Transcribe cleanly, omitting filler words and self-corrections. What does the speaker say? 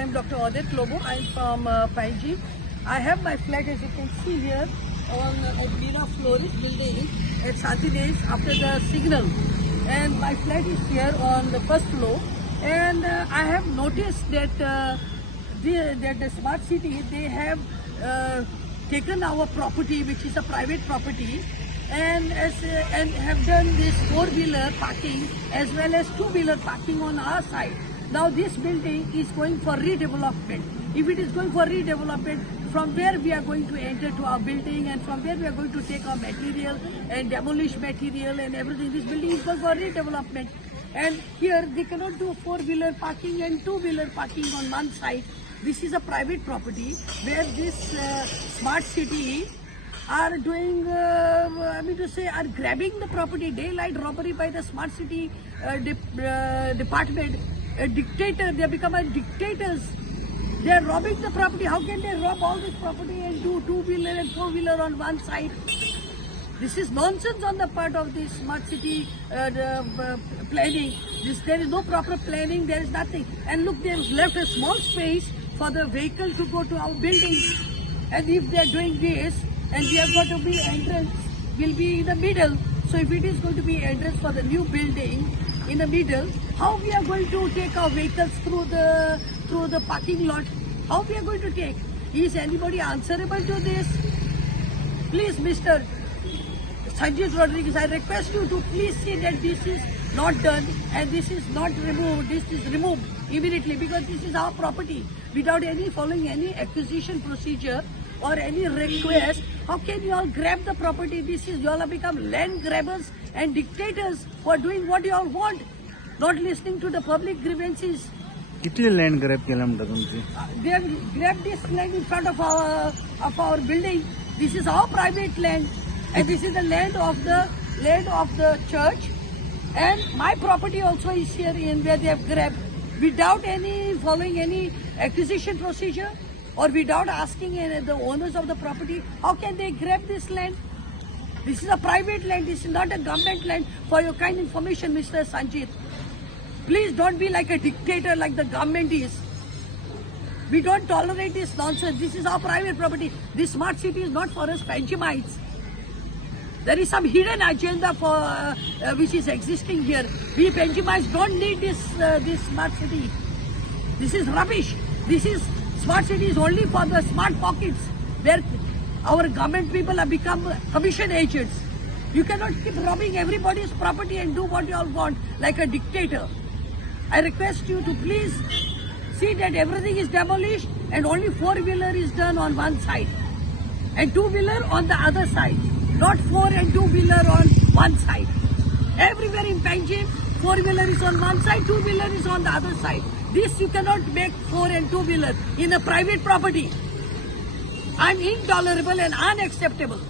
I am Dr. Odette Lobo. I am from Paiji. I have my flat, as you can see here, on Mira Flores building at Satides after the signal. And my flat is here on the first floor. And I have noticed that the smart city, they have taken our property, which is a private property, and have done this four-wheeler parking as well as two-wheeler parking on our side. Now this building is going for redevelopment. If it is going for redevelopment, from where we are going to enter to our building, and from where we are going to take our material and demolish material and everything. This building is going for redevelopment. And here they cannot do four-wheeler parking and two-wheeler parking on one side. This is a private property where this smart city are doing, are grabbing the property, daylight robbery by the smart city department. A dictator, they become a dictators. They are robbing the property. How can they rob all this property and do two-wheeler and four-wheeler on one side? This is nonsense on the part of the smart city planning. There is no proper planning, there is nothing. And look, they have left a small space for the vehicle to go to our building. And if they are doing this, and we have got to be entrance, will be in the middle. So if it is going to be entrance for the new building in the middle, how we are going to take our vehicles through the parking lot? How we are going to take? Is anybody answerable to this? Please, Mr. Sanjit Rodriguez, I request you to please see that this is not done and this is not removed. This is removed immediately, because this is our property. Without following any acquisition procedure or any request, how can you all grab the property? You all have become land grabbers and dictators who are doing what you all want, not listening to the public grievances. किती land grab केला म्हणता तुमची? They have grabbed this land in front of our building. This is our private land, and this is the land of the church. And my property also is here in where they have grabbed without following any acquisition procedure or without asking the owners of the property. How can they grab this land? This is a private land. This is not a government land. For your kind information, Mr. Sanjit, please don't be like a dictator like the government is. We don't tolerate this nonsense. This is our private property. This smart city is not for us Panchamites. There is some hidden agenda for which is existing here. We Panchamites don't need this smart city. This is rubbish. Smart city is only for the smart pockets, where our government people have become commission agents. You cannot keep robbing everybody's property and do what you all want like a dictator. I request you to please see that everything is demolished and only four-wheeler is done on one side and two-wheeler on the other side. Not four and two-wheeler on one side. Everywhere in Panjim, four-wheeler is on one side, two-wheeler is on the other side. This you cannot make four and two-wheeler in a private property. Intolerable and unacceptable.